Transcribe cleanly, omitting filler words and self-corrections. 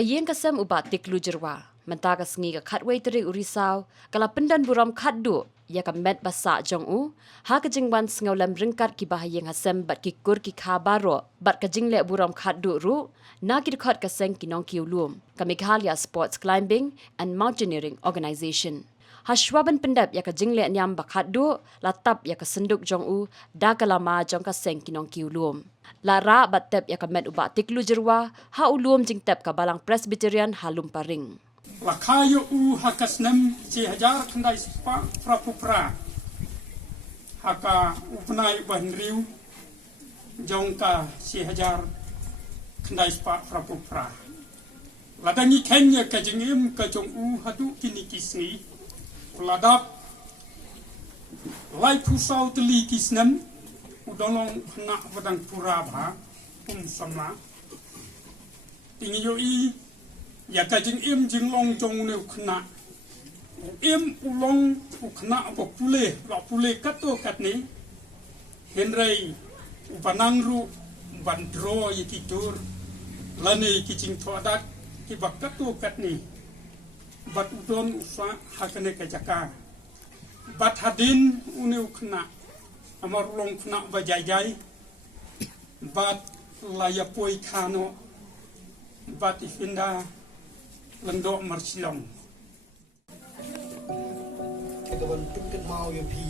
กะเยียนกะเซมอุบาติกลูจรวามันตากะสงีกะคัดไว้ตริอุริสาวกะลาปันดันบุรอมคัดดุยากะเม็ดบาษาจงอูหากะจิงวันสงาวลำริงกัดกิบาฮยังฮะเซมบัดกิกุรกิคาบารอบัดกะจิงเลบุรอมคัดดุรูนากิดคัดกะเซงกินองคิวลุมกะเมฆาลยาสปอร์ตส์คลายมบิงแอนด์มาउนเทเนียริงออร์แกไนเซชันHashwaban pendap ya ka jingle nyam bakat du latap ya ka senduk jong u da kalama jong ka seng kinong kiulum la ra batep ya ka met uba tiklu jirwa ha ulum jing tep ka balang presbyterian halum paring la khayo u hakasnam ci hajar khandai spa frapupra haka upnai banriu jong ka ci hajar khandai spa frapupra la dangi kenya ka jingim ka jong u hadu kini kisni ladap lai pusau teli kisnam udolong hna wadang pura bha sama tingi yo i ya ka jing im jing long jong ne khna im ulong khna bo pule kato katni henrei upanang ru bandro yiki tur lani ki jing thodak ki bakato katni bat udon usa hakane ka jaka bat hadin unu khna amar long khna bajai bat laya poi khano bat ifinda lando marsilong cái đồ ăn tinh kết mau yêu phi